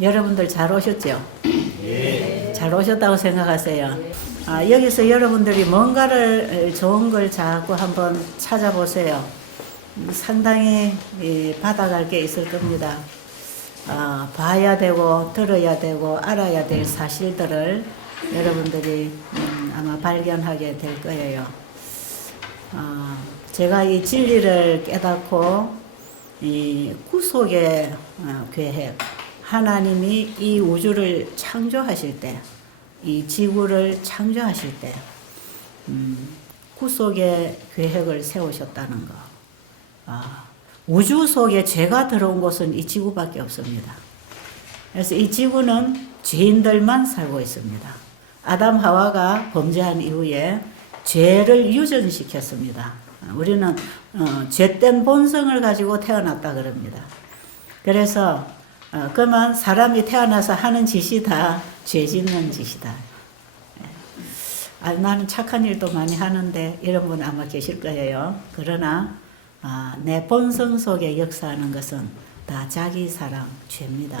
여러분들 잘 오셨죠? 네. 잘 오셨다고 생각하세요. 여기서 여러분들이 뭔가를 좋은 걸 자꾸 한번 찾아보세요. 상당히 받아갈 게 있을 겁니다. 봐야 되고 들어야 되고 알아야 될 사실들을 여러분들이 아마 발견하게 될 거예요. 제가 이 진리를 깨닫고 이 구속의 계획, 하나님이 이 우주를 창조하실 때, 이 지구를 창조하실 때 구속의 계획을 세우셨다는 거. 우주 속에 죄가 들어온 곳은 이 지구밖에 없습니다. 그래서 이 지구는 죄인들만 살고 있습니다. 아담 하와가 범죄한 이후에 죄를 유전시켰습니다. 우리는 죄된 본성을 가지고 태어났다 그럽니다. 그래서 그러면 사람이 태어나서 하는 짓이 다 죄 짓는 짓이다. 나는 착한 일도 많이 하는데 이런 분 아마 계실 거예요. 그러나 내 본성 속에 역사하는 것은 다 자기 사랑, 죄입니다.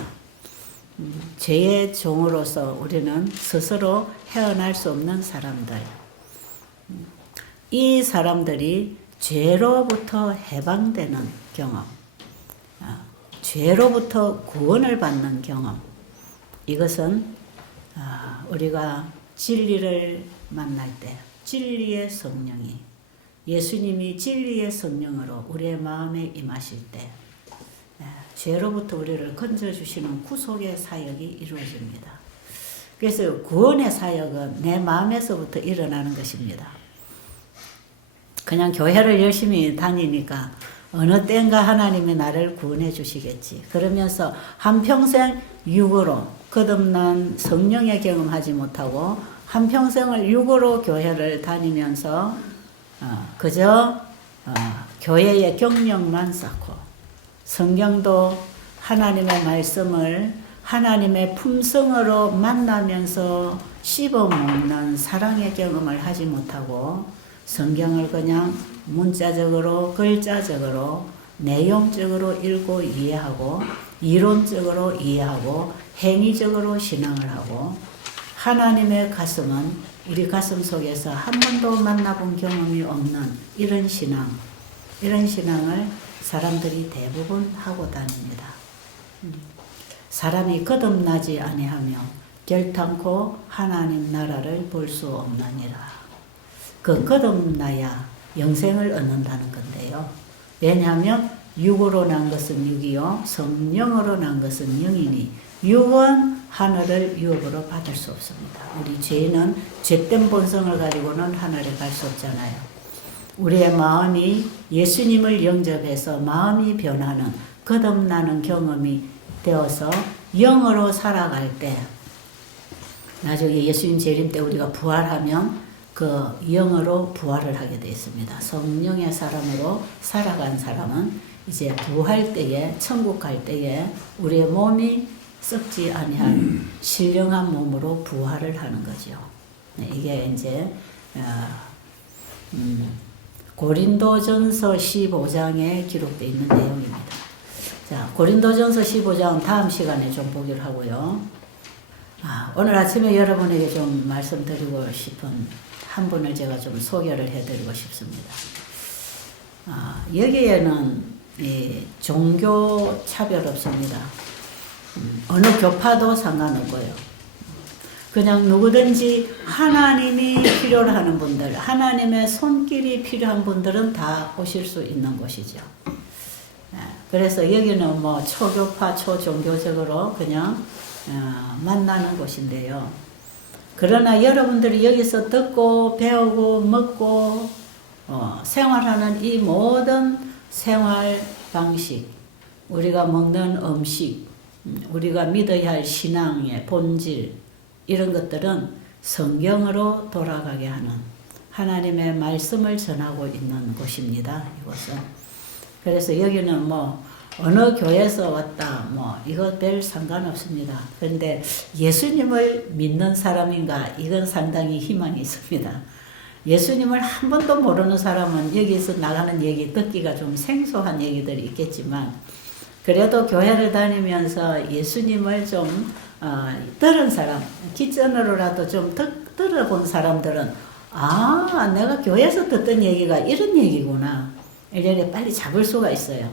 죄의 종으로서 우리는 스스로 헤어날 수 없는 사람들. 이 사람들이 죄로부터 해방되는 경험, 죄로부터 구원을 받는 경험, 이것은 우리가 진리를 만날 때 진리의 성령이, 예수님이 진리의 성령으로 우리의 마음에 임하실 때 죄로부터 우리를 건져주시는 구속의 사역이 이루어집니다. 그래서 구원의 사역은 내 마음에서부터 일어나는 것입니다. 그냥 교회를 열심히 다니니까 어느 때인가 하나님이 나를 구원해 주시겠지. 그러면서 한평생 육으로 거듭난 성령의 경험하지 못하고 한평생을 육으로 교회를 다니면서 그저 교회의 경력만 쌓고 성경도 하나님의 말씀을 하나님의 품성으로 만나면서 씹어먹는 사랑의 경험을 하지 못하고 성경을 그냥 문자적으로 글자적으로 내용적으로 읽고 이해하고 이론적으로 이해하고 행위적으로 신앙을 하고 하나님의 가슴은 우리 가슴 속에서 한 번도 만나본 경험이 없는 이런 신앙을 사람들이 대부분 하고 다닙니다. 사람이 거듭나지 아니하며 결탄코 하나님 나라를 볼 수 없느니라. 그 거듭나야 영생을 얻는다는 건데요. 왜냐하면 육으로 난 것은 육이요 성령으로 난 것은 영이니 육은 하늘을 유업으로 받을 수 없습니다. 우리 죄는 죄된 본성을 가지고는 하늘에 갈 수 없잖아요. 우리의 마음이 예수님을 영접해서 마음이 변하는 거듭나는 경험이 되어서 영으로 살아갈 때 나중에 예수님 재림 때 우리가 부활하면 그 영으로 부활을 하게 되어 있습니다. 성령의 사람으로 살아간 사람은 이제 부활 때에 천국 갈 때에 우리의 몸이 썩지 아니한 신령한 몸으로 부활을 하는 거죠. 이게 이제 고린도전서 15장에 기록되어 있는 내용입니다. 자, 고린도전서 15장 다음 시간에 좀 보기로 하고요. 오늘 아침에 여러분에게 좀 말씀드리고 싶은 한 분을 제가 좀 소개를 해드리고 싶습니다. 여기에는 종교 차별 없습니다. 어느 교파도 상관없고요. 그냥 누구든지 하나님이 필요로 하는 분들, 하나님의 손길이 필요한 분들은 다 오실 수 있는 곳이죠. 그래서 여기는 뭐 초교파, 초종교적으로 그냥 만나는 곳인데요. 그러나 여러분들이 여기서 듣고 배우고 먹고 생활하는 이 모든 생활 방식, 우리가 먹는 음식, 우리가 믿어야 할 신앙의 본질, 이런 것들은 성경으로 돌아가게 하는 하나님의 말씀을 전하고 있는 곳입니다. 이곳은. 그래서 여기는 뭐 어느 교회에서 왔다 뭐 이거 별 상관없습니다. 그런데 예수님을 믿는 사람인가 이건 상당히 희망이 있습니다. 예수님을 한 번도 모르는 사람은 여기서 나가는 얘기 듣기가 좀 생소한 얘기들이 있겠지만 그래도 교회를 다니면서 예수님을 좀 들은 사람, 기전으로라도 좀 들어본 사람들은 내가 교회에서 듣던 얘기가 이런 얘기구나. 이래 빨리 잡을 수가 있어요.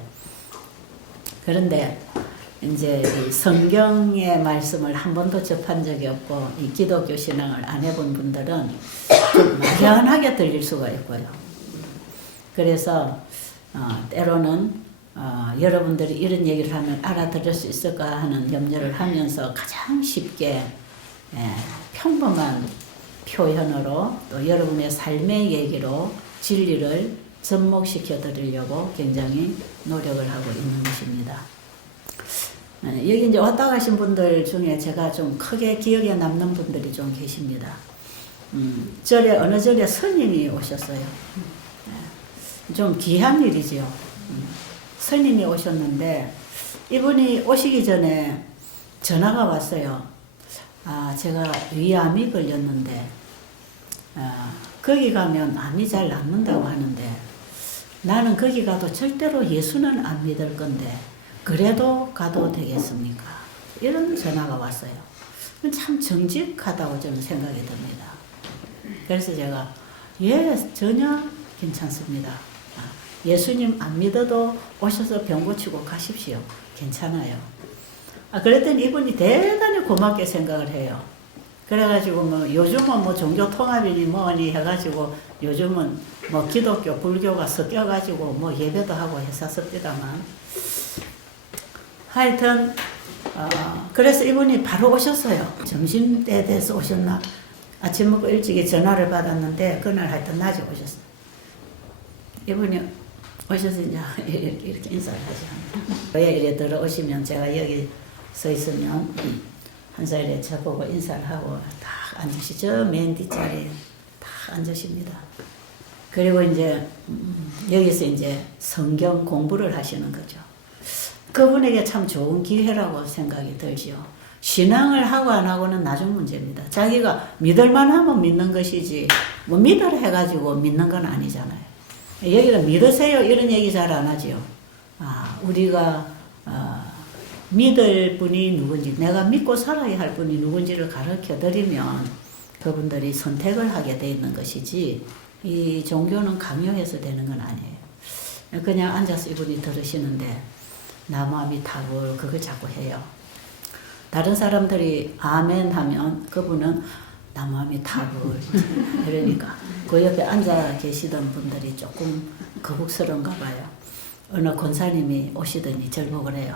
그런데 이제 이 성경의 말씀을 한 번도 접한 적이 없고 이 기독교 신앙을 안 해본 분들은 좀 막연하게 들릴 수가 있고요. 그래서 때로는 여러분들이 이런 얘기를 하면 알아들을 수 있을까 하는 염려를 하면서 가장 쉽게 평범한 표현으로 또 여러분의 삶의 얘기로 진리를 접목시켜 드리려고 굉장히 노력을 하고 있는 것입니다. 여기 이제 왔다 가신 분들 중에 제가 좀 크게 기억에 남는 분들이 좀 계십니다. 어느 절에 스님이 오셨어요. 좀 귀한 일이지요. 스님이 오셨는데 이분이 오시기 전에 전화가 왔어요. 제가 위암이 걸렸는데 거기 가면 암이 잘 낫는다고 하는데 나는 거기 가도 절대로 예수는 안 믿을 건데 그래도 가도 되겠습니까? 이런 전화가 왔어요. 참 정직하다고 저는 생각이 듭니다. 그래서 제가 전혀 괜찮습니다. 예수님 안 믿어도 오셔서 병 고치고 가십시오. 괜찮아요. 그랬더니 이분이 대단히 고맙게 생각을 해요. 그래가지고 요즘은 종교 통합이니 뭐니 해가지고 요즘은 기독교, 불교가 섞여가지고 예배도 하고 했었습니다만 하여튼 그래서 이분이 바로 오셨어요. 점심때 돼서 오셨나? 아침 먹고 일찍이 전화를 받았는데 그날 하여튼 낮에 오셨어요. 이분이 오셔서 이제 이렇게 인사를 하죠. 왜 이래 들어오시면 제가 여기 서 있으면 항상 이렇게 저보고 인사를 하고 딱 앉으시죠. 맨 뒷자리에 딱 앉으십니다. 그리고 이제 여기서 이제 성경 공부를 하시는 거죠. 그분에게 참 좋은 기회라고 생각이 들지요. 신앙을 하고 안 하고는 나중 문제입니다. 자기가 믿을만 하면 믿는 것이지 믿으라 해가지고 믿는 건 아니잖아요. 여기가 믿으세요 이런 얘기 잘 안 하지요. 우리가 믿을 분이 누군지, 내가 믿고 살아야 할 분이 누군지를 가르쳐 드리면 그분들이 선택을 하게 돼 있는 것이지 이 종교는 강요해서 되는 건 아니에요. 그냥 앉아서 이분이 들으시는데 나무아미 타불 그걸 자꾸 해요. 다른 사람들이 아멘 하면 그분은 나무아미 타불 이러니까 그 옆에 앉아 계시던 분들이 조금 거북스러운가 봐요. 어느 권사님이 오시더니 절 보고 그래요.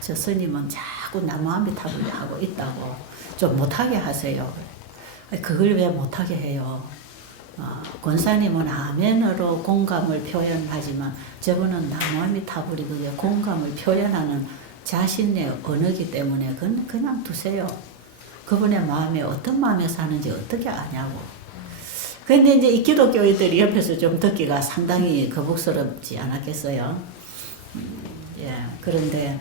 저 스님은 자꾸 나무아미 타불 하고 있다고 좀 못하게 하세요. 그걸 왜 못하게 해요? 권사님은 아멘으로 공감을 표현하지만 저분은 나무아미 타불이 그게 공감을 표현하는 자신의 언어기 때문에 그냥 두세요. 그분의 마음에 어떤 마음에 사는지 어떻게 아냐고. 그런데 이제 이 기독교인들이 옆에서 좀 듣기가 상당히 거북스럽지 않았겠어요? 그런데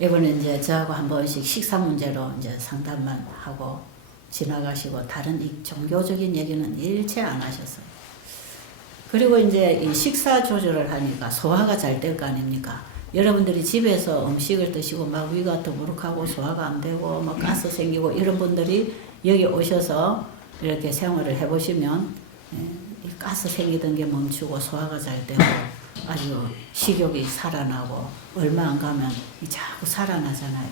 이번에 이제 저하고 한 번씩 식사 문제로 이제 상담만 하고 지나가시고 다른 이 종교적인 얘기는 일체 안 하셨어요. 그리고 이제 이 식사 조절을 하니까 소화가 잘 될 거 아닙니까? 여러분들이 집에서 음식을 드시고 막 위가 더부룩하고 소화가 안 되고 막 가스 생기고 이런 분들이 여기 오셔서 이렇게 생활을 해보시면 이 가스 생기던 게 멈추고 소화가 잘 되고 아주 식욕이 살아나고 얼마 안 가면 자꾸 살아나잖아요.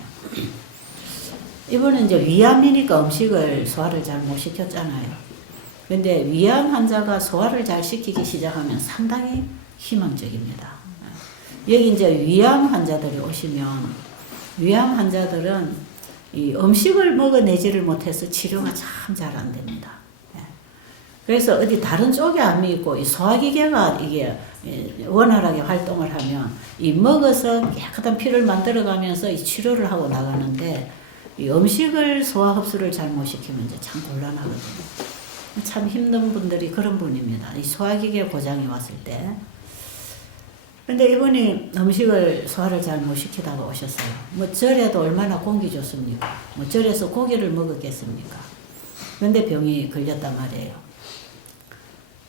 이분은 이제 위암이니까 음식을 소화를 잘 못 시켰잖아요. 근데 위암 환자가 소화를 잘 시키기 시작하면 상당히 희망적입니다. 여기 이제 위암 환자들이 오시면 위암 환자들은 이 음식을 먹어내지를 못해서 치료가 참 잘 안 됩니다. 그래서 어디 다른 쪽에 암이 있고 이 소화기계가 이게 원활하게 활동을 하면 이 먹어서 깨끗한 피를 만들어가면서 이 치료를 하고 나가는데 이 음식을 소화 흡수를 잘못 시키면 이제 참 곤란하거든요. 참 힘든 분들이 그런 분입니다. 이 소화기계 고장이 왔을 때. 근데 이분이 음식을 소화를 잘 못 시키다가 오셨어요. 절에도 얼마나 공기 좋습니까? 절에서 고기를 먹었겠습니까? 근데 병이 걸렸단 말이에요.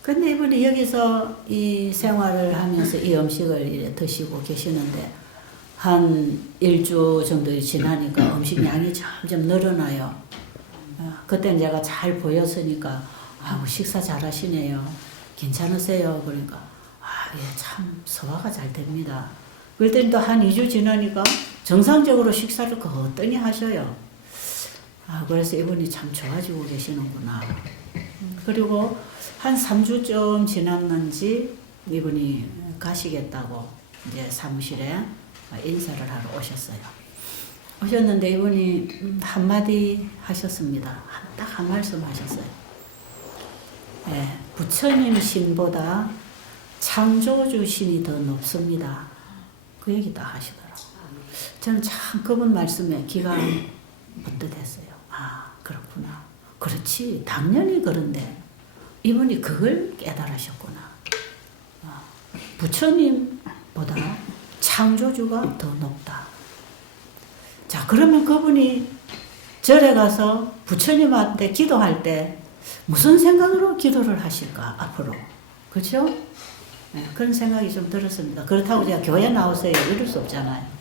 근데 이분이 여기서 이 생활을 하면서 이 음식을 이렇게 드시고 계시는데 한 일주 정도 지나니까 음식 양이 점점 늘어나요. 그때는 제가 잘 보였으니까 아우 식사 잘하시네요. 괜찮으세요? 그러니까 예, 참 소화가 잘 됩니다. 그랬더니 또 한 2주 지나니까 정상적으로 식사를 거뜬히 하셔요. 그래서 이분이 참 좋아지고 계시는구나. 그리고 한 3주쯤 지났는지 이분이 가시겠다고 이제 사무실에 인사를 하러 오셨어요. 오셨는데 이분이 한마디 하셨습니다. 딱 한 말씀 하셨어요. 예, 부처님 신보다 창조주 신이 더 높습니다. 그 얘기 딱 하시더라고요. 저는 참 그분 말씀에 기가 번뜩했어요. 그렇구나. 그렇지. 당연히 그런데 이분이 그걸 깨달으셨구나. 부처님보다 창조주가 더 높다. 자, 그러면 그분이 절에 가서 부처님한테 기도할 때 무슨 생각으로 기도를 하실까, 앞으로. 그렇죠? 네, 그런 생각이 좀 들었습니다. 그렇다고 제가 교회 나오세요 이럴 수 없잖아요.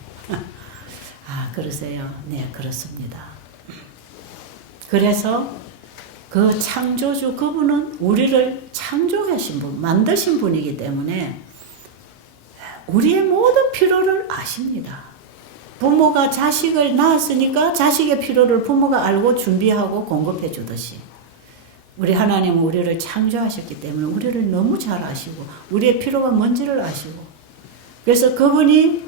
그러세요? 네, 그렇습니다. 그래서 그 창조주 그분은 우리를 창조하신 분, 만드신 분이기 때문에 우리의 모든 필요를 아십니다. 부모가 자식을 낳았으니까 자식의 필요를 부모가 알고 준비하고 공급해 주듯이 우리 하나님은 우리를 창조하셨기 때문에 우리를 너무 잘 아시고 우리의 필요가 뭔지를 아시고 그래서 그분이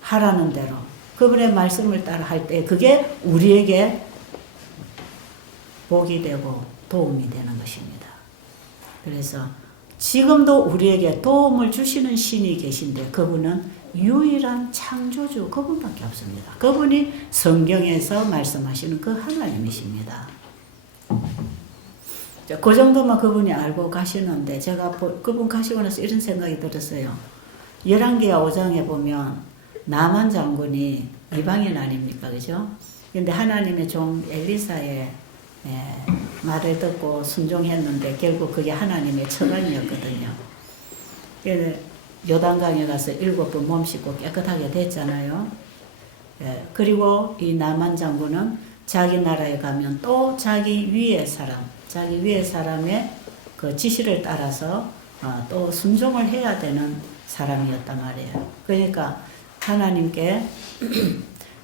하라는 대로 그분의 말씀을 따라 할 때 그게 우리에게 복이 되고 도움이 되는 것입니다. 그래서 지금도 우리에게 도움을 주시는 신이 계신데 그분은 유일한 창조주 그분밖에 없습니다. 그분이 성경에서 말씀하시는 그 하나님이십니다. 그 정도만 그분이 알고 가시는데 제가 그분 가시고 나서 이런 생각이 들었어요. 열왕기하 5장에 보면 나만 장군이 이방인 아닙니까? 그죠? 근데 하나님의 종 엘리사의 말을 듣고 순종했는데 결국 그게 하나님의 처방이었거든요. 그래서 요단강에 가서 7번 몸 씻고 깨끗하게 됐잖아요. 그리고 이 나만 장군은 자기 나라에 가면 또 자기 위의 사람의 그 지시를 따라서 또 순종을 해야 되는 사람이었단 말이에요. 그러니까 하나님께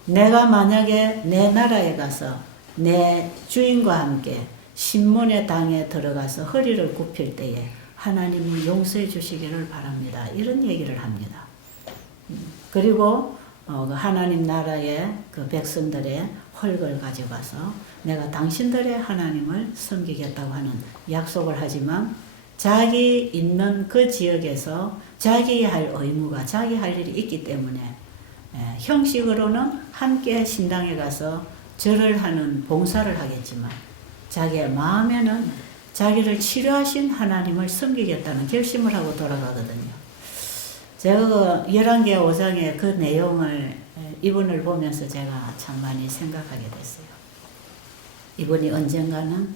내가 만약에 내 나라에 가서 내 주인과 함께 신문의 당에 들어가서 허리를 굽힐 때에 하나님이 용서해 주시기를 바랍니다. 이런 얘기를 합니다. 그리고 하나님 나라의 그 백성들의 헐걸 가져가서 내가 당신들의 하나님을 섬기겠다고 하는 약속을 하지만 자기 있는 그 지역에서 자기 할 의무가 자기 할 일이 있기 때문에 형식으로는 함께 신당에 가서 절을 하는 봉사를 하겠지만 자기의 마음에는 자기를 치료하신 하나님을 섬기겠다는 결심을 하고 돌아가거든요. 제가 그 열왕기하 5장의 그 내용을 이분을 보면서 제가 참 많이 생각하게 됐어요. 이분이 언젠가는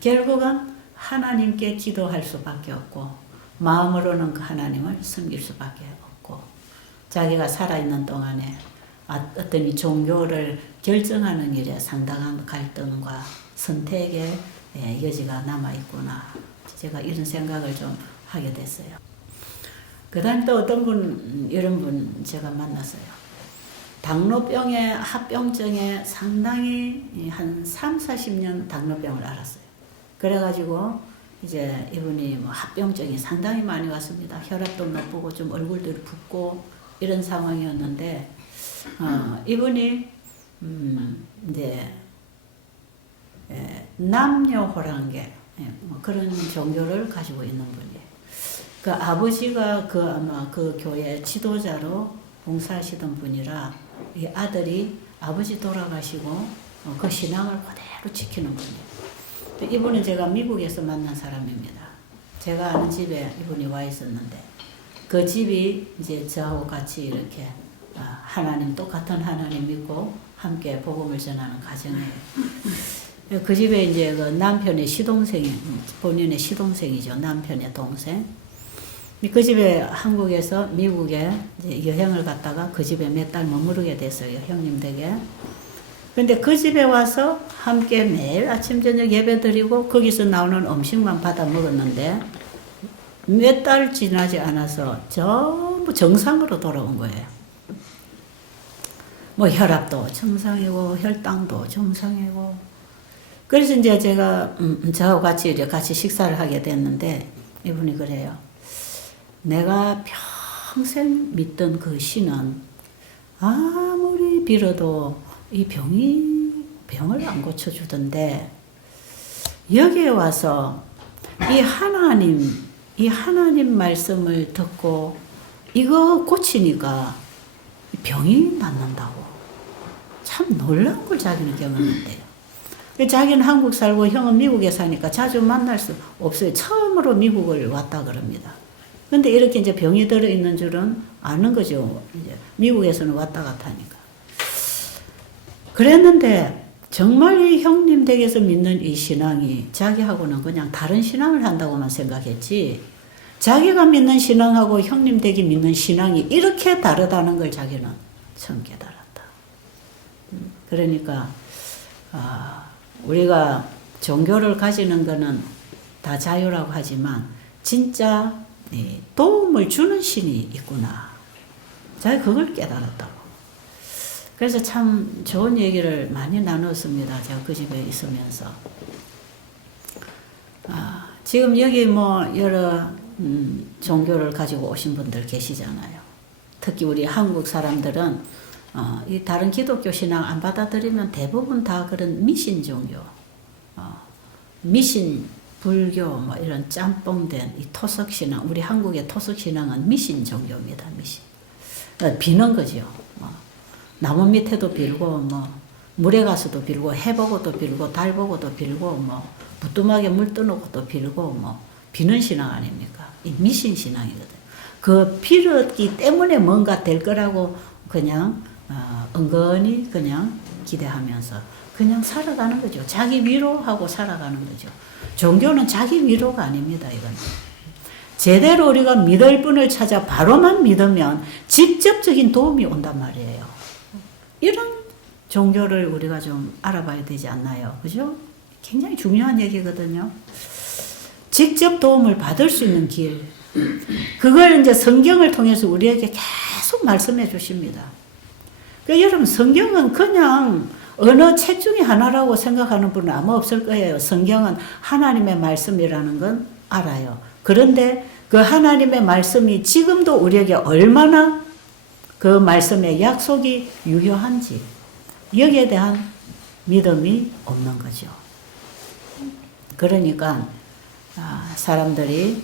결국은 하나님께 기도할 수밖에 없고 마음으로는 그 하나님을 섬길 수밖에 없고 자기가 살아있는 동안에 어떤 이 종교를 결정하는 일에 상당한 갈등과 선택의 여지가 남아있구나. 제가 이런 생각을 좀 하게 됐어요. 그 다음에 또 어떤 분, 이런 분 제가 만났어요. 당뇨병의 합병증에 상당히 한 3, 40년 당뇨병을 앓았어요. 그래가지고 이제 이분이 뭐 합병증이 상당히 많이 왔습니다. 혈압도 높고 좀 얼굴도 붓고 이런 상황이었는데 이분이 이제 남녀호랑계 뭐 그런 종교를 가지고 있는 분이에요. 그 아버지가 아마 그 교회 지도자로 봉사하시던 분이라 이 아들이 아버지 돌아가시고 그 신앙을 그대로 지키는 분이에요. 이분은 제가 미국에서 만난 사람입니다. 제가 아는 집에 이분이 와 있었는데 그 집이 이제 저하고 같이 이렇게 하나님 똑같은 하나님 믿고 함께 복음을 전하는 가정이에요. 그 집에 이제 그 남편의 시동생이, 본인의 시동생이죠. 남편의 동생. 그 집에 한국에서 미국에 이제 여행을 갔다가 그 집에 몇 달 머무르게 됐어요. 형님 댁에. 근데 그 집에 와서 함께 매일 아침 저녁 예배 드리고 거기서 나오는 음식만 받아 먹었는데 몇 달 지나지 않아서 전부 정상으로 돌아온 거예요. 뭐 혈압도 정상이고 혈당도 정상이고. 그래서 이제 제가 저하고 같이 식사를 하게 됐는데 이분이 그래요. 내가 평생 믿던 그 신은 아무리 빌어도 이 병을 안 고쳐주던데 여기에 와서 이 하나님 말씀을 듣고 이거 고치니까 병이 낫는다고. 참 놀라운 걸 자기는 경험했대요. 자기는 한국 살고 형은 미국에 사니까 자주 만날 수 없어요. 처음으로 미국을 왔다 그럽니다. 근데 이렇게 이제 병이 들어있는 줄은 아는 거죠. 이제 미국에서는 왔다 갔다 하니까. 그랬는데 정말 이 형님 댁에서 믿는 이 신앙이 자기하고는 그냥 다른 신앙을 한다고만 생각했지 자기가 믿는 신앙하고 형님 댁이 믿는 신앙이 이렇게 다르다는 걸 자기는 처음 깨달았다. 그러니까 우리가 종교를 가지는 거는 다 자유라고 하지만 진짜 도움을 주는 신이 있구나. 자기 그걸 깨달았다고. 그래서 참 좋은 얘기를 많이 나눴습니다. 제가 그 집에 있으면서. 지금 여기 뭐 여러 종교를 가지고 오신 분들 계시잖아요. 특히 우리 한국 사람들은 이 다른 기독교 신앙 안 받아들이면 대부분 다 그런 미신 종교, 미신 불교 뭐 이런 짬뽕된 이 토속 신앙, 우리 한국의 토속 신앙은 미신 종교입니다. 미신. 비는 거죠. 나무 밑에도 빌고 뭐 물에 가서도 빌고 해 보고도 빌고 달 보고도 빌고 뭐 부뚜막에 물 떠놓고도 빌고 뭐 비는 신앙 아닙니까? 이 미신 신앙이거든요. 그 빌었기 때문에 뭔가 될 거라고 그냥 은근히 그냥 기대하면서 그냥 살아가는 거죠. 자기 위로하고 살아가는 거죠. 종교는 자기 위로가 아닙니다. 이건 제대로 우리가 믿을 분을 찾아 바로만 믿으면 직접적인 도움이 온단 말이에요. 이런 종교를 우리가 좀 알아봐야 되지 않나요? 그죠? 굉장히 중요한 얘기거든요. 직접 도움을 받을 수 있는 길. 그걸 이제 성경을 통해서 우리에게 계속 말씀해 주십니다. 그러니까 여러분, 성경은 그냥 어느 책 중에 하나라고 생각하는 분은 아마 없을 거예요. 성경은 하나님의 말씀이라는 건 알아요. 그런데 그 하나님의 말씀이 지금도 우리에게 얼마나 그 말씀의 약속이 유효한지 여기에 대한 믿음이 없는 거죠. 그러니까 사람들이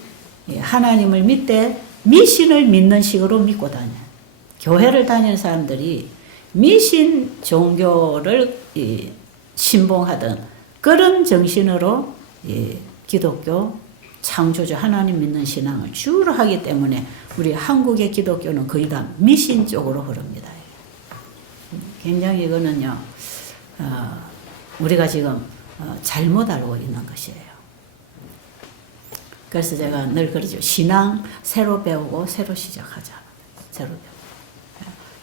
하나님을 믿되 미신을 믿는 식으로 믿고 다녀요. 교회를 다니는 사람들이 미신 종교를 신봉하던 그런 정신으로 기독교 창조주 하나님 믿는 신앙을 주로 하기 때문에 우리 한국의 기독교는 거의 다 미신 쪽으로 흐릅니다. 굉장히 이거는요, 우리가 지금 잘못 알고 있는 것이에요. 그래서 제가 늘 그러죠. 신앙 새로 배우고 새로 시작하자. 새로 배우고.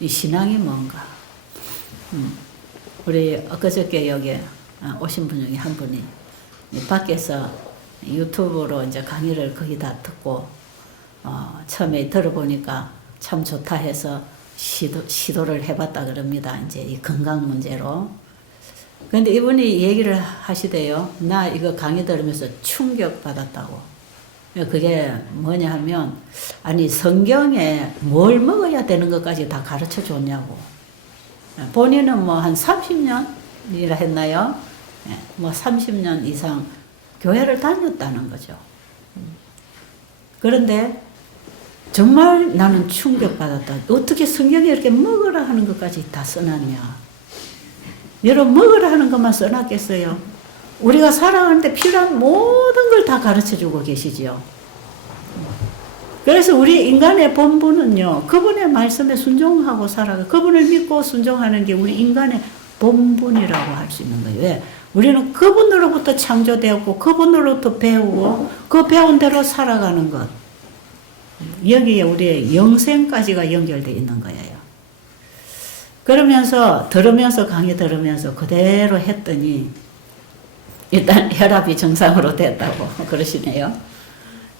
이 신앙이 뭔가. 우리 엊그저께 여기 오신 분 중에 한 분이 밖에서 유튜브로 이제 강의를 거기다 듣고 처음에 들어보니까 참 좋다 해서 시도를 해봤다 그럽니다. 이제 이 건강 문제로. 근데 이분이 얘기를 하시대요. 나 이거 강의 들으면서 충격받았다고. 그게 뭐냐 하면, 아니, 성경에 뭘 먹어야 되는 것까지 다 가르쳐 줬냐고. 본인은 뭐 한 30년이라 했나요? 뭐 30년 이상 교회를 다녔다는 거죠. 그런데 정말 나는 충격받았다. 어떻게 성경에 이렇게 먹으라 하는 것까지 다 써놨냐. 여러분, 먹으라 하는 것만 써놨겠어요? 우리가 살아가는데 필요한 모든 걸 다 가르쳐주고 계시지요. 그래서 우리 인간의 본분은요, 그분의 말씀에 순종하고 살아가, 그분을 믿고 순종하는 게 우리 인간의 본분이라고 할 수 있는 거예요. 왜? 우리는 그분으로부터 창조되었고 그분으로부터 배우고 그 배운 대로 살아가는 것. 여기에 우리의 영생까지가 연결되어 있는 거예요. 그러면서 들으면서 강의 들으면서 그대로 했더니 일단 혈압이 정상으로 됐다고 그러시네요.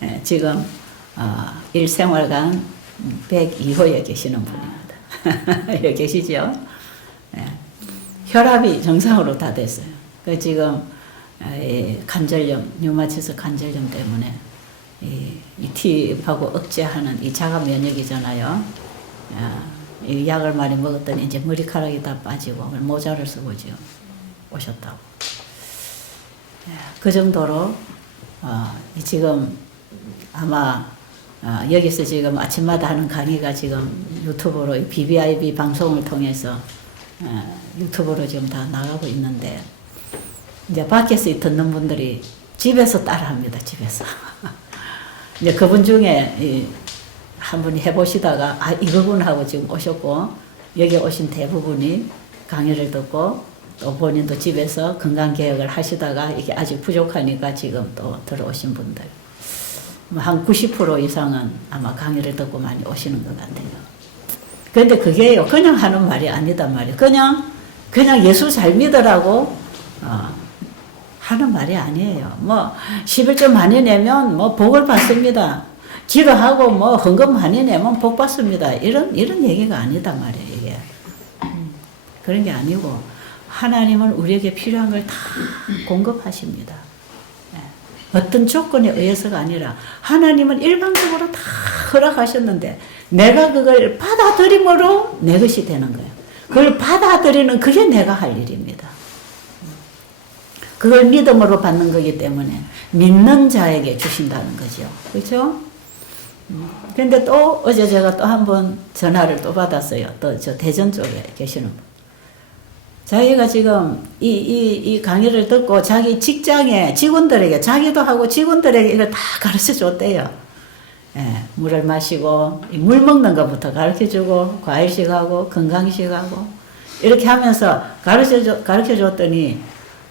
예, 지금 일생활관 102호에 계시는 분입니다. 여기 계시죠? 예, 혈압이 정상으로 다 됐어요. 그 지금 관절염, 류마티스 관절염 때문에 이 TF하고 억제하는 이 자가 면역이잖아요. 이 약을 많이 먹었더니 이제 머리카락이 다 빠지고 모자를 쓰고 오셨다고. 그 정도로 지금 아마 여기서 지금 아침마다 하는 강의가 지금 유튜브로 BBIB 방송을 통해서 유튜브로 지금 다 나가고 있는데 이제 밖에서 듣는 분들이 집에서 따라합니다. 집에서. 이제 그분 중에 한 분이 해보시다가 이거군 하고 지금 오셨고 여기 오신 대부분이 강의를 듣고 또 본인도 집에서 건강개혁을 하시다가 이게 아직 부족하니까 지금 또 들어오신 분들 한 90% 이상은 아마 강의를 듣고 많이 오시는 것 같아요. 그런데 그게요 그냥 하는 말이 아니단 말이에요. 그냥 예수 잘 믿으라고 하는 말이 아니에요. 뭐 11조 많이 내면 뭐 복을 받습니다. 기도하고 뭐 헌금 많이 내면 복 받습니다. 이런 얘기가 아니단 말이에요. 이게 그런 게 아니고 하나님은 우리에게 필요한 걸 다 공급하십니다. 어떤 조건에 의해서가 아니라 하나님은 일방적으로 다 허락하셨는데 내가 그걸 받아들임으로 내 것이 되는 거예요. 그걸 받아들이는 그게 내가 할 일입니다. 그걸 믿음으로 받는 거기 때문에 믿는 자에게 주신다는 거죠. 그렇죠? 근데 또 어제 제가 또 한 번 전화를 또 받았어요. 또 저 대전 쪽에 계시는 분. 자기가 지금 이 강의를 듣고 자기 직장의 직원들에게 자기도 하고 직원들에게 이걸 다 가르쳐 줬대요. 예, 물을 마시고 물 먹는 것부터 가르쳐 주고 과일식 하고 건강식 하고 이렇게 하면서 가르쳐 줬더니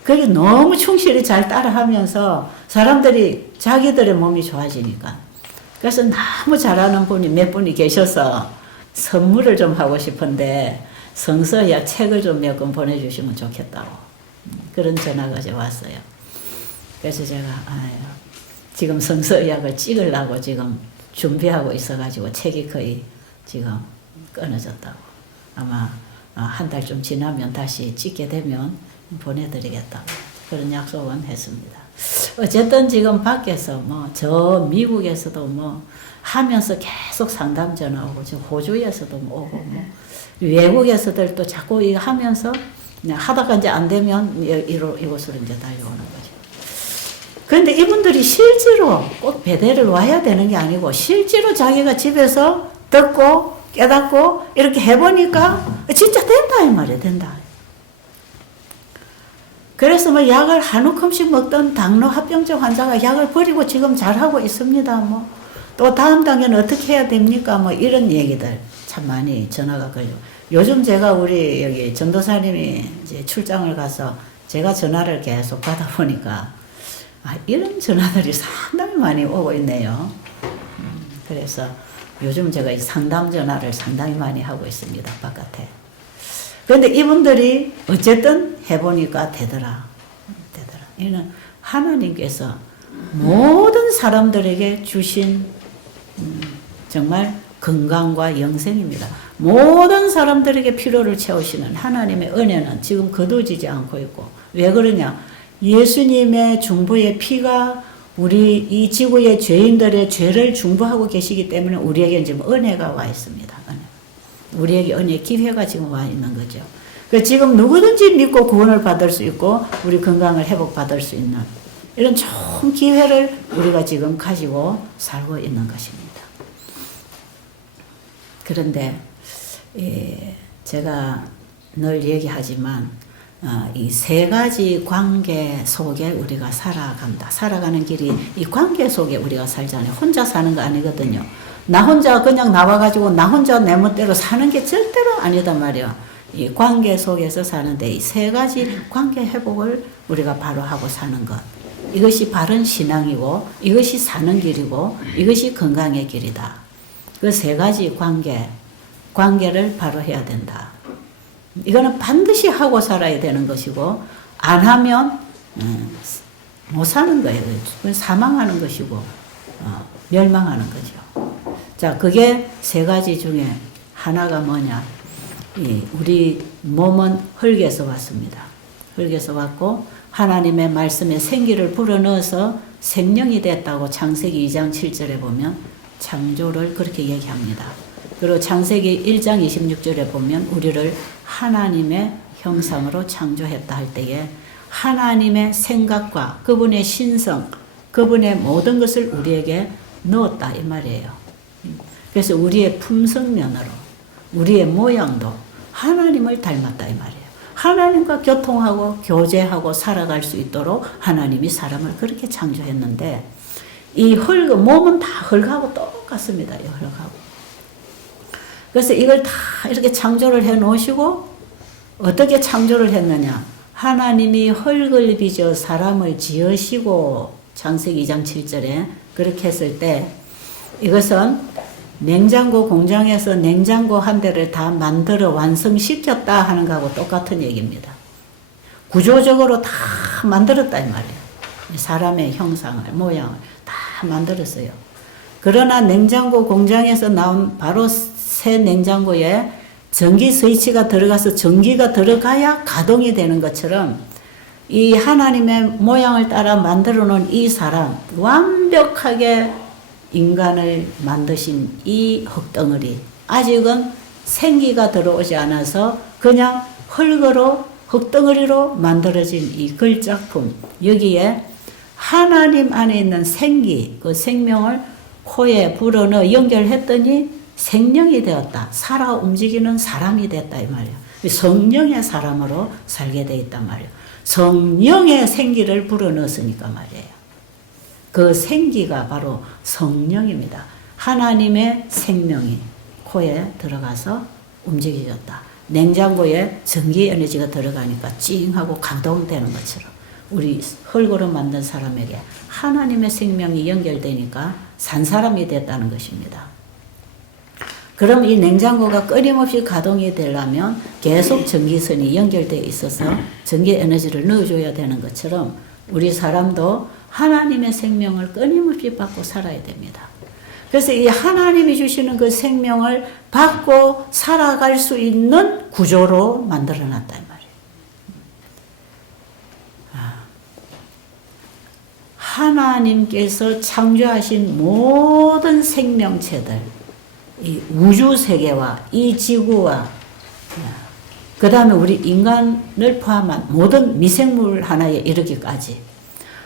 그게 너무 충실히 잘 따라하면서 사람들이 자기들의 몸이 좋아지니까 그래서 너무 잘하는 분이 몇 분이 계셔서 선물을 좀 하고 싶은데 성서야 책을 좀 몇 권 보내주시면 좋겠다고 그런 전화가 이제 왔어요. 그래서 제가 지금 성서약을 찍으려고 지금 준비하고 있어가지고 책이 거의 지금 끊어졌다고 아마 한 달 좀 지나면 다시 찍게 되면 보내드리겠다고 그런 약속은 했습니다. 어쨌든 지금 밖에서 뭐 저 미국에서도 뭐 하면서 계속 상담 전화 오고 저 호주에서도 오고 뭐 외국에서들도 자꾸 이거 하면서 하다가 이제 안 되면 이곳으로 이제 달려오는 거죠. 그런데 이분들이 실제로 꼭 배대를 와야 되는 게 아니고 실제로 자기가 집에서 듣고 깨닫고 이렇게 해보니까 진짜 된다 이 말이에요. 된다. 그래서 뭐 약을 한 움큼씩 먹던 당뇨 합병증 환자가 약을 버리고 지금 잘하고 있습니다. 뭐 또 다음 단계는 어떻게 해야 됩니까? 뭐 이런 얘기들 참 많이 전화가 걸려. 요즘 제가 우리 여기 전도사님이 이제 출장을 가서 제가 전화를 계속 받아보니까 이런 전화들이 상당히 많이 오고 있네요. 그래서 요즘 제가 이 상담 전화를 상당히 많이 하고 있습니다. 바깥에. 그런데 이분들이 어쨌든 해보니까 되더라. 이는 하나님께서 모든 사람들에게 주신 정말 건강과 영생입니다. 모든 사람들에게 필요를 채우시는 하나님의 은혜는 지금 거두지지 않고 있고 왜 그러냐? 예수님의 중보의 피가 우리 이 지구의 죄인들의 죄를 중보하고 계시기 때문에 우리에게 지금 은혜가 와 있습니다. 우리에게 은혜의 기회가 지금 와 있는 거죠. 지금 누구든지 믿고 구원을 받을 수 있고 우리 건강을 회복받을 수 있는 이런 좋은 기회를 우리가 지금 가지고 살고 있는 것입니다. 그런데 제가 늘 얘기하지만 이 세 가지 관계 속에 우리가 살아간다. 살아가는 길이 이 관계 속에 우리가 살잖아요. 혼자 사는 거 아니거든요. 나 혼자 그냥 나와가지고 나 혼자 내 멋대로 사는 게 절대로 아니단 말이에요. 이 관계 속에서 사는데 이 세 가지 관계 회복을 우리가 바로 하고 사는 것. 이것이 바른 신앙이고 이것이 사는 길이고 이것이 건강의 길이다. 그 세 가지 관계를 바로 해야 된다. 이거는 반드시 하고 살아야 되는 것이고 안 하면 못 사는 거예요. 사망하는 것이고 멸망하는 거죠. 자, 그게 세 가지 중에 하나가 뭐냐? 우리 몸은 흙에서 왔습니다. 흙에서 왔고 하나님의 말씀에 생기를 불어넣어서 생명이 됐다고 창세기 2장 7절에 보면 창조를 그렇게 얘기합니다. 그리고 창세기 1장 26절에 보면 우리를 하나님의 형상으로 창조했다 할 때에 하나님의 생각과 그분의 신성, 그분의 모든 것을 우리에게 넣었다 이 말이에요. 그래서 우리의 품성면으로 우리의 모양도 하나님을 닮았다 이 말이에요. 하나님과 교통하고 교제하고 살아갈 수 있도록 하나님이 사람을 그렇게 창조했는데 이 몸은 다 흙하고 똑같습니다. 이 흙하고. 그래서 이걸 다 이렇게 창조를 해 놓으시고 어떻게 창조를 했느냐? 하나님이 흙을 빚어 사람을 지으시고 창세기 2장 7절에 그렇게 했을 때 이것은 냉장고 공장에서 냉장고 한 대를 다 만들어 완성시켰다 하는 거하고 똑같은 얘기입니다. 구조적으로 다 만들었다 이 말이에요. 사람의 형상을 모양을 다 만들었어요. 그러나 냉장고 공장에서 나온 바로 새 냉장고에 전기 스위치가 들어가서 전기가 들어가야 가동이 되는 것처럼 이 하나님의 모양을 따라 만들어 놓은 이 사람, 완벽하게 인간을 만드신 이 흙덩어리, 아직은 생기가 들어오지 않아서 그냥 흙으로 흙덩어리로 만들어진 이 글작품, 여기에 하나님 안에 있는 생기, 그 생명을 코에 불어넣어 연결했더니 생명이 되었다. 살아 움직이는 사람이 됐다 이 말이에요. 성령의 사람으로 살게 돼 있단 말이에요. 성령의 생기를 불어넣었으니까 말이에요. 그 생기가 바로 성령입니다. 하나님의 생명이 코에 들어가서 움직여졌다. 냉장고에 전기 에너지가 들어가니까 찡하고 가동되는 것처럼 우리 흙으로 만든 사람에게 하나님의 생명이 연결되니까 산 사람이 됐다는 것입니다. 그럼 이 냉장고가 끊임없이 가동이 되려면 계속 전기선이 연결되어 있어서 전기 에너지를 넣어줘야 되는 것처럼 우리 사람도 하나님의 생명을 끊임없이 받고 살아야 됩니다. 그래서 이 하나님이 주시는 그 생명을 받고 살아갈 수 있는 구조로 만들어놨다 이 말이에요. 하나님께서 창조하신 모든 생명체들, 이 우주 세계와 이 지구와 그 다음에 우리 인간을 포함한 모든 미생물 하나에 이르기까지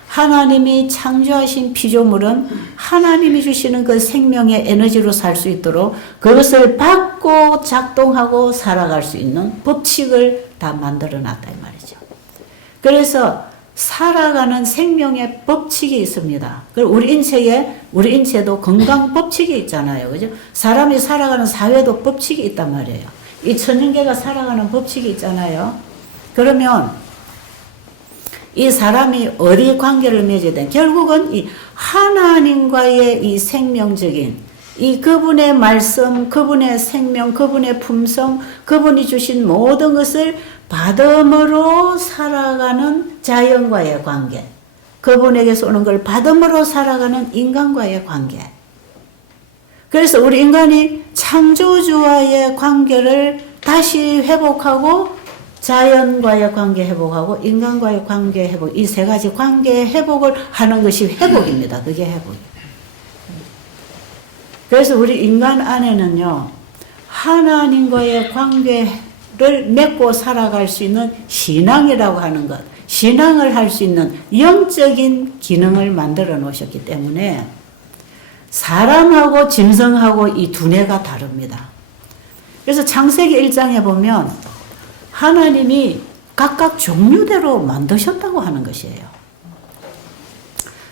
하나님이 창조하신 피조물은 하나님이 주시는 그 생명의 에너지로 살 수 있도록 그것을 받고 작동하고 살아갈 수 있는 법칙을 다 만들어 놨다 이 말이죠. 그래서 살아가는 생명의 법칙이 있습니다. 우리 인체도 건강 법칙이 있잖아요. 그죠? 사람이 살아가는 사회도 법칙이 있단 말이에요. 이 천연계가 살아가는 법칙이 있잖아요. 그러면 이 사람이 어디 관계를 맺어야 돼? 결국은 이 하나님과의 이 생명적인 이 그분의 말씀, 그분의 생명, 그분의 품성, 그분이 주신 모든 것을 받음으로 살아가는 자연과의 관계, 그분에게서 오는 걸 받음으로 살아가는 인간과의 관계. 그래서 우리 인간이 창조주와의 관계를 다시 회복하고 자연과의 관계 회복하고 인간과의 관계 회복, 이 세 가지 관계 회복을 하는 것이 회복입니다. 그게 회복이에요. 그래서 우리 인간 안에는요, 하나님과의 관계를 맺고 살아갈 수 있는 신앙이라고 하는 것, 신앙을 할 수 있는 영적인 기능을 만들어 놓으셨기 때문에 사람하고 짐승하고 이 두뇌가 다릅니다. 그래서 창세기 1장에 보면 하나님이 각각 종류대로 만드셨다고 하는 것이에요.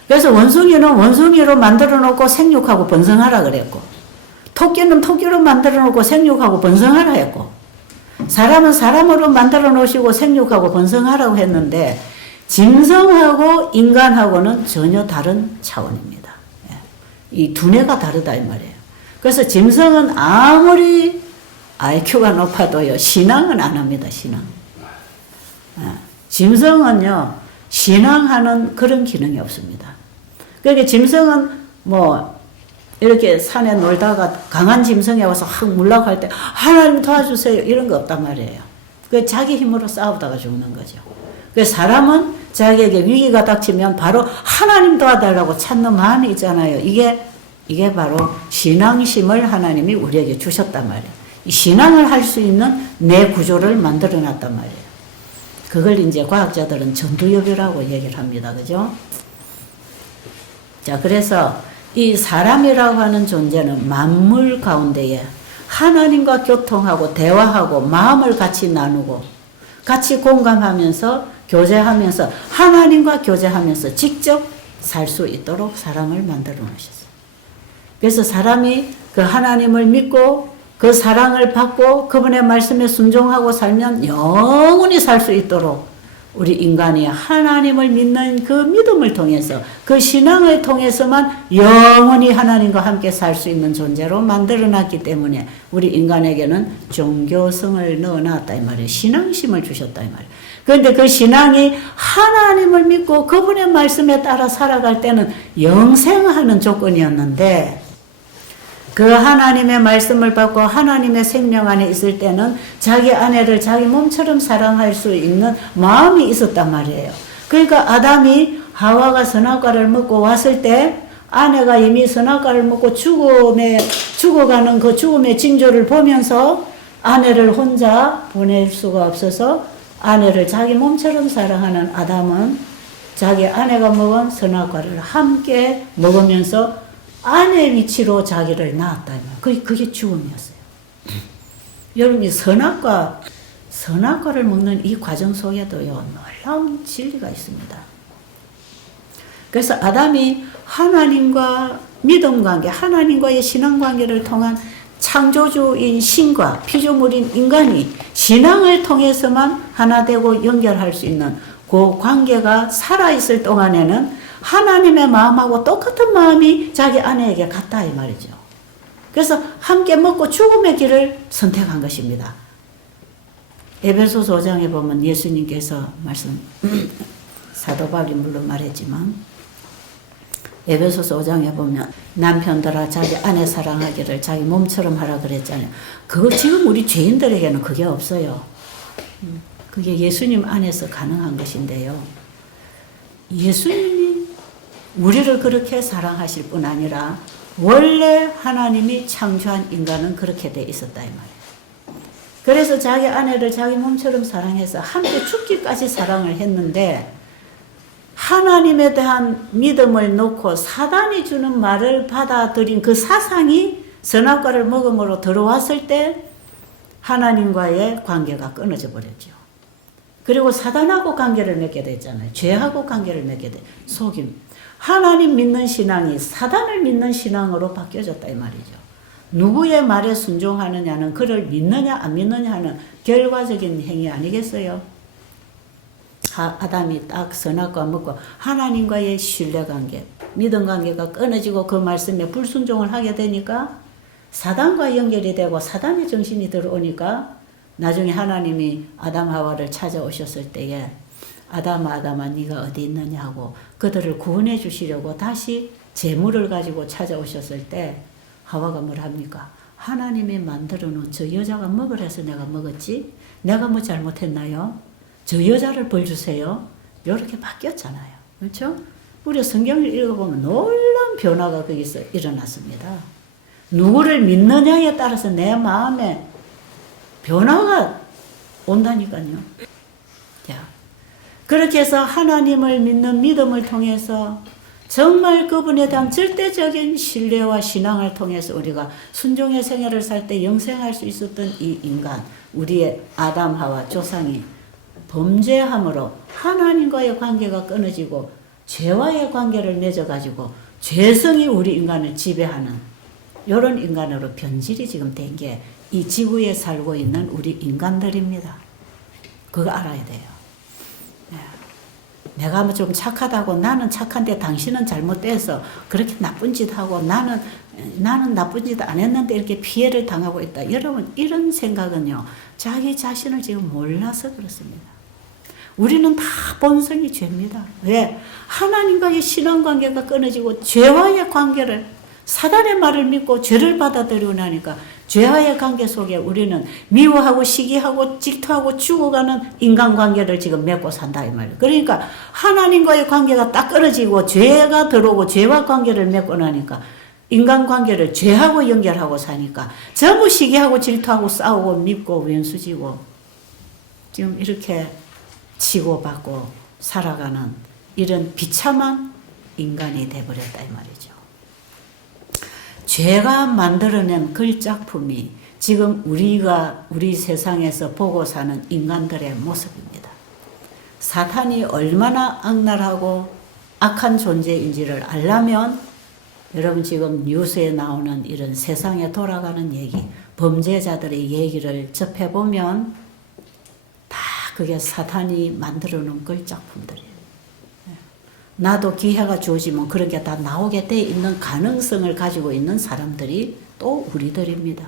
그래서 원숭이는 원숭이로 만들어 놓고 생육하고 번성하라 그랬고, 토끼는 토끼로 만들어 놓고 생육하고 번성하라 했고, 사람은 사람으로 만들어 놓으시고 생육하고 번성하라고 했는데 짐승하고 인간하고는 전혀 다른 차원입니다. 이 두뇌가 다르다 이 말이에요. 그래서 짐승은 아무리 IQ가 높아도요 신앙은 안 합니다. 신앙. 짐승은요 신앙하는 그런 기능이 없습니다. 그러니까 짐승은 뭐 이렇게 산에 놀다가 강한 짐승이 와서 확 물락할 때 하나님 도와주세요 이런 거 없단 말이에요. 그 자기 힘으로 싸우다가 죽는 거죠. 그 사람은 자기에게 위기가 닥치면 바로 하나님 도와달라고 찾는 마음이 있잖아요. 이게 바로 신앙심을 하나님이 우리에게 주셨단 말이에요. 이 신앙을 할 수 있는 내 구조를 만들어 놨단 말이에요. 그걸 이제 과학자들은 전두엽이라고 얘기를 합니다. 그죠? 자, 그래서 이 사람이라고 하는 존재는 만물 가운데에 하나님과 교통하고 대화하고 마음을 같이 나누고 같이 공감하면서 교제하면서 하나님과 교제하면서 직접 살 수 있도록 사람을 만들어 놓으셨어요. 그래서 사람이 그 하나님을 믿고 그 사랑을 받고 그분의 말씀에 순종하고 살면 영원히 살 수 있도록 우리 인간이 하나님을 믿는 그 믿음을 통해서 그 신앙을 통해서만 영원히 하나님과 함께 살 수 있는 존재로 만들어놨기 때문에 우리 인간에게는 종교성을 넣어놨다 이 말이에요. 신앙심을 주셨다 이 말이에요. 그런데 그 신앙이 하나님을 믿고 그분의 말씀에 따라 살아갈 때는 영생하는 조건이었는데 그 하나님의 말씀을 받고 하나님의 생명 안에 있을 때는 자기 아내를 자기 몸처럼 사랑할 수 있는 마음이 있었단 말이에요. 그러니까 아담이 하와가 선악과를 먹고 왔을 때 아내가 이미 선악과를 먹고 죽어가는 그 죽음의 징조를 보면서 아내를 혼자 보낼 수가 없어서 아내를 자기 몸처럼 사랑하는 아담은 자기 아내가 먹은 선악과를 함께 먹으면서 아내 위치로 자기를 낳았다. 그게 죽음이었어요. 여러분, 이 선악과를 먹는 이 과정 속에도요, 놀라운 진리가 있습니다. 그래서 아담이 하나님과 믿음 관계, 하나님과의 신앙 관계를 통한 창조주인 신과 피조물인 인간이 신앙을 통해서만 하나 되고 연결할 수 있는 그 관계가 살아있을 동안에는 하나님의 마음하고 똑같은 마음이 자기 아내에게 갔다 이 말이죠. 그래서 함께 먹고 죽음의 길을 선택한 것입니다. 에베소서 5장에 보면 예수님께서 사도 바울이 물론 말했지만 에베소서 5장에 보면 남편들아 자기 아내 사랑하기를 자기 몸처럼 하라 그랬잖아요. 그거 지금 우리 죄인들에게는 그게 없어요. 그게 예수님 안에서 가능한 것인데요. 예수님이 우리를 그렇게 사랑하실 뿐 아니라 원래 하나님이 창조한 인간은 그렇게 돼 있었다 이 말이에요. 그래서 자기 아내를 자기 몸처럼 사랑해서 함께 죽기까지 사랑을 했는데 하나님에 대한 믿음을 놓고 사단이 주는 말을 받아들인 그 사상이 선악과를 먹음으로 들어왔을 때 하나님과의 관계가 끊어져 버렸죠. 그리고 사단하고 관계를 맺게 됐잖아요. 죄하고 관계를 맺게 돼. 속임. 하나님 믿는 신앙이 사단을 믿는 신앙으로 바뀌어졌다 이 말이죠. 누구의 말에 순종하느냐는 그를 믿느냐 안 믿느냐 하는 결과적인 행위 아니겠어요? 아담이 딱 선악과 먹고 하나님과의 신뢰관계, 믿음관계가 끊어지고 그 말씀에 불순종을 하게 되니까 사단과 연결이 되고 사단의 정신이 들어오니까 나중에 하나님이 아담 하와를 찾아오셨을 때에 아담아 네가 어디 있느냐 하고 그들을 구원해 주시려고 다시 재물을 가지고 찾아오셨을 때 하와가 뭘 합니까? 하나님이 만들어 놓은 저 여자가 먹으래서 내가 먹었지? 내가 뭐 잘못했나요? 저 여자를 벌 주세요. 이렇게 바뀌었잖아요. 그렇죠? 우리 성경을 읽어보면 놀라운 변화가 거기서 일어났습니다. 누구를 믿느냐에 따라서 내 마음에 변화가 온다니까요. 자, 그렇게 해서 하나님을 믿는 믿음을 통해서 정말 그분에 대한 절대적인 신뢰와 신앙을 통해서 우리가 순종의 생애를 살 때 영생할 수 있었던 이 인간, 우리의 아담 하와 조상이 범죄함으로 하나님과의 관계가 끊어지고 죄와의 관계를 맺어가지고 죄성이 우리 인간을 지배하는 이런 인간으로 변질이 지금 된 게 이 지구에 살고 있는 우리 인간들입니다. 그거 알아야 돼요. 내가 뭐 좀 착하다고 나는 착한데 당신은 잘못돼서 그렇게 나쁜 짓 하고 나는 나쁜 짓 안 했는데 이렇게 피해를 당하고 있다. 여러분 이런 생각은요. 자기 자신을 지금 몰라서 그렇습니다. 우리는 다 본성이 죄입니다. 왜? 하나님과의 신앙관계가 끊어지고 죄와의 관계를 사단의 말을 믿고 죄를 받아들이고 나니까 죄와의 관계 속에 우리는 미워하고 시기하고 질투하고 죽어가는 인간관계를 지금 맺고 산다 이 말이에요. 그러니까 하나님과의 관계가 딱 끊어지고 죄가 들어오고 죄와 관계를 맺고 나니까 인간관계를 죄하고 연결하고 사니까 전부 시기하고 질투하고 싸우고 믿고 왼수지고 지금 이렇게 치고받고 살아가는 이런 비참한 인간이 돼버렸다 이 말이죠. 죄가 만들어낸 글작품이 지금 우리 세상에서 보고 사는 인간들의 모습입니다. 사탄이 얼마나 악랄하고 악한 존재인지를 알려면 여러분 지금 뉴스에 나오는 이런 세상에 돌아가는 얘기, 범죄자들의 얘기를 접해보면 다 그게 사탄이 만들어 놓은 글작품들이에요. 나도 기회가 주어지면 그런 게 다 나오게 돼 있는 가능성을 가지고 있는 사람들이 또 우리들입니다.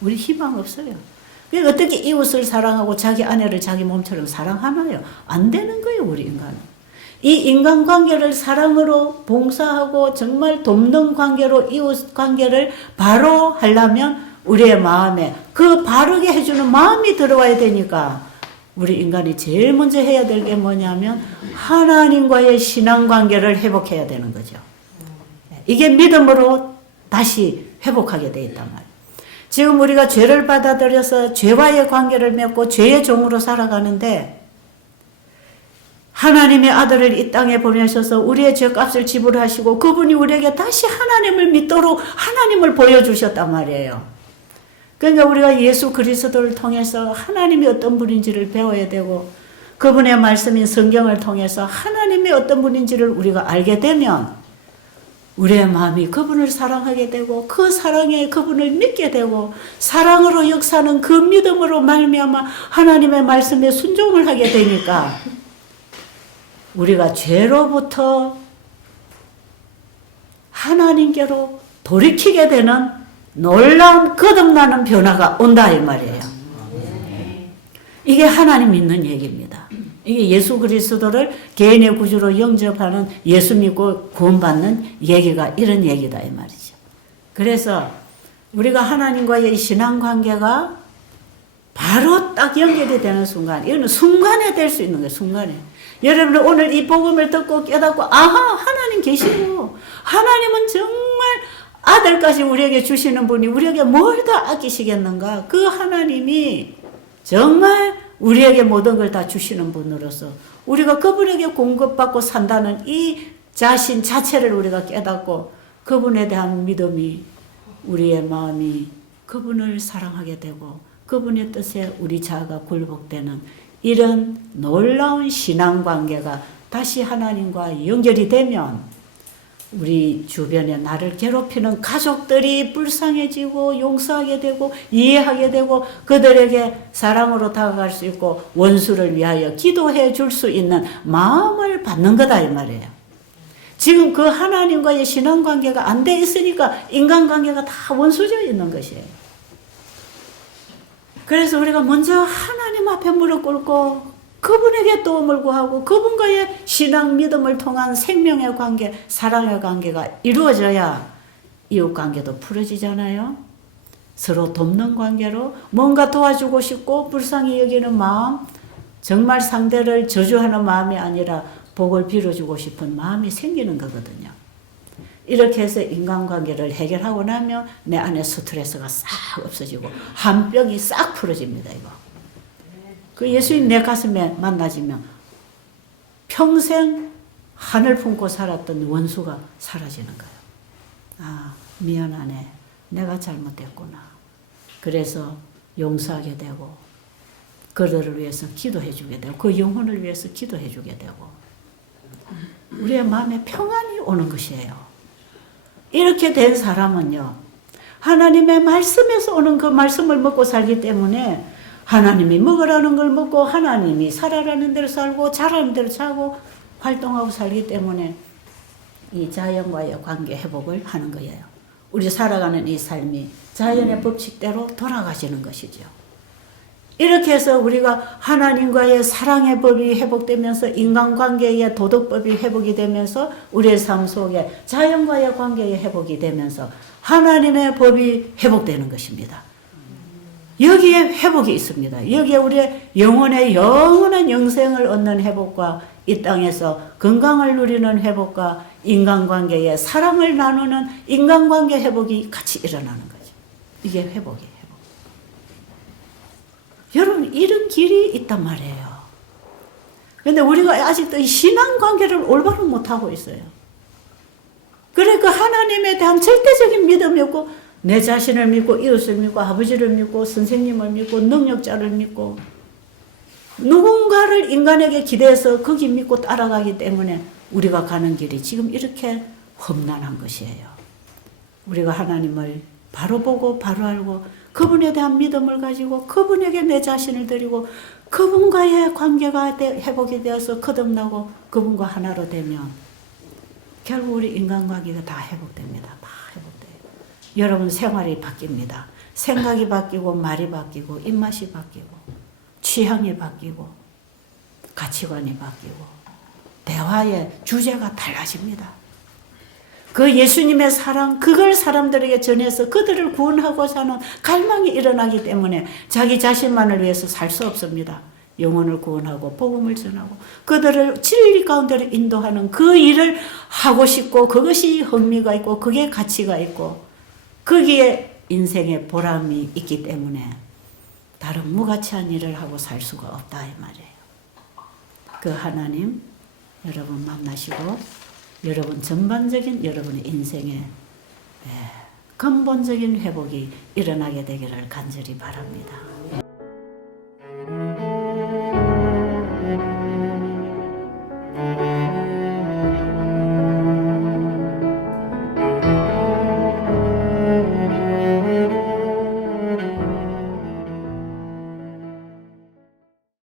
우리 희망 없어요. 어떻게 이웃을 사랑하고 자기 아내를 자기 몸처럼 사랑하나요? 안 되는 거예요, 우리 인간은. 이 인간관계를 사랑으로 봉사하고 정말 돕는 관계로 이웃 관계를 바로 하려면 우리의 마음에 그 바르게 해주는 마음이 들어와야 되니까 우리 인간이 제일 먼저 해야 될 게 뭐냐면 하나님과의 신앙관계를 회복해야 되는 거죠. 이게 믿음으로 다시 회복하게 돼 있단 말이에요. 지금 우리가 죄를 받아들여서 죄와의 관계를 맺고 죄의 종으로 살아가는데 하나님의 아들을 이 땅에 보내셔서 우리의 죄값을 지불하시고 그분이 우리에게 다시 하나님을 믿도록 하나님을 보여주셨단 말이에요. 그러니까 우리가 예수 그리스도를 통해서 하나님이 어떤 분인지를 배워야 되고 그분의 말씀인 성경을 통해서 하나님이 어떤 분인지를 우리가 알게 되면 우리의 마음이 그분을 사랑하게 되고 그 사랑에 그분을 믿게 되고 사랑으로 역사는 그 믿음으로 말미암아 하나님의 말씀에 순종을 하게 되니까 우리가 죄로부터 하나님께로 돌이키게 되는 놀라운 거듭나는 변화가 온다 이 말이에요. 이게 하나님 믿는 얘기입니다. 이게 예수 그리스도를 개인의 구주로 영접하는 예수 믿고 구원받는 얘기가 이런 얘기다 이 말이죠. 그래서 우리가 하나님과의 신앙관계가 바로 딱 연결이 되는 순간, 이거는 순간에 될 수 있는 거예요. 순간에. 여러분들 오늘 이 복음을 듣고 깨닫고 아하 하나님 계시고 하나님은 정말 아들까지 우리에게 주시는 분이 우리에게 뭘 더 아끼시겠는가. 그 하나님이 정말 우리에게 모든 걸 다 주시는 분으로서 우리가 그분에게 공급받고 산다는 이 자신 자체를 우리가 깨닫고 그분에 대한 믿음이 우리의 마음이 그분을 사랑하게 되고 그분의 뜻에 우리 자아가 굴복되는 이런 놀라운 신앙관계가 다시 하나님과 연결이 되면 우리 주변에 나를 괴롭히는 가족들이 불쌍해지고 용서하게 되고 이해하게 되고 그들에게 사랑으로 다가갈 수 있고 원수를 위하여 기도해 줄 수 있는 마음을 받는 거다 이 말이에요. 지금 그 하나님과의 신앙관계가 안 돼 있으니까 인간관계가 다 원수져 있는 것이에요. 그래서 우리가 먼저 하나님 앞에 무릎 꿇고 그분에게 도움을 구하고 그분과의 신앙 믿음을 통한 생명의 관계, 사랑의 관계가 이루어져야 이웃 관계도 풀어지잖아요. 서로 돕는 관계로 뭔가 도와주고 싶고 불쌍히 여기는 마음, 정말 상대를 저주하는 마음이 아니라 복을 빌어주고 싶은 마음이 생기는 거거든요. 이렇게 해서 인간관계를 해결하고 나면 내 안에 스트레스가 싹 없어지고 한 병이 싹 풀어집니다. 이거. 그 예수님 내 가슴에 만나지면 평생 하늘 품고 살았던 원수가 사라지는 거예요. 아, 미안하네. 내가 잘못했구나. 그래서 용서하게 되고 그들을 위해서 기도해 주게 되고 그 영혼을 위해서 기도해 주게 되고 우리의 마음에 평안이 오는 것이에요. 이렇게 된 사람은요. 하나님의 말씀에서 오는 그 말씀을 먹고 살기 때문에 하나님이 먹으라는 걸 먹고 하나님이 살아라는 대로 살고 자라는 대로 자고 활동하고 살기 때문에 이 자연과의 관계 회복을 하는 거예요. 우리 살아가는 이 삶이 자연의 법칙대로 돌아가시는 것이죠. 이렇게 해서 우리가 하나님과의 사랑의 법이 회복되면서 인간관계의 도덕법이 회복이 되면서 우리의 삶 속에 자연과의 관계의 회복이 되면서 하나님의 법이 회복되는 것입니다. 여기에 회복이 있습니다. 여기에 우리의 영원한 영생을 얻는 회복과 이 땅에서 건강을 누리는 회복과 인간관계의 사랑을 나누는 인간관계 회복이 같이 일어나는 거죠. 이게 회복이에요. 여러분 이런 길이 있단 말이에요. 그런데 우리가 아직도 이 신앙관계를 올바로 못하고 있어요. 그러니까 하나님에 대한 절대적인 믿음이 없고 내 자신을 믿고 이웃을 믿고 아버지를 믿고 선생님을 믿고 능력자를 믿고 누군가를 인간에게 기대해서 거기 믿고 따라가기 때문에 우리가 가는 길이 지금 이렇게 험난한 것이에요. 우리가 하나님을 바로 보고 바로 알고 그분에 대한 믿음을 가지고 그분에게 내 자신을 드리고 그분과의 관계가 회복이 되어서 거듭나고 그분과 하나로 되면 결국 우리 인간관계가 다 회복됩니다. 다 회복돼요. 여러분 생활이 바뀝니다. 생각이 바뀌고 말이 바뀌고 입맛이 바뀌고 취향이 바뀌고 가치관이 바뀌고 대화의 주제가 달라집니다. 그 예수님의 사랑, 그걸 사람들에게 전해서 그들을 구원하고자 하는 갈망이 일어나기 때문에 자기 자신만을 위해서 살 수 없습니다. 영혼을 구원하고 복음을 전하고 그들을 진리 가운데로 인도하는 그 일을 하고 싶고 그것이 흥미가 있고 그게 가치가 있고 거기에 인생의 보람이 있기 때문에 다른 무가치한 일을 하고 살 수가 없다 이 말이에요. 그 하나님 여러분 만나시고 여러분 전반적인 여러분의 인생에 근본적인 회복이 일어나게 되기를 간절히 바랍니다.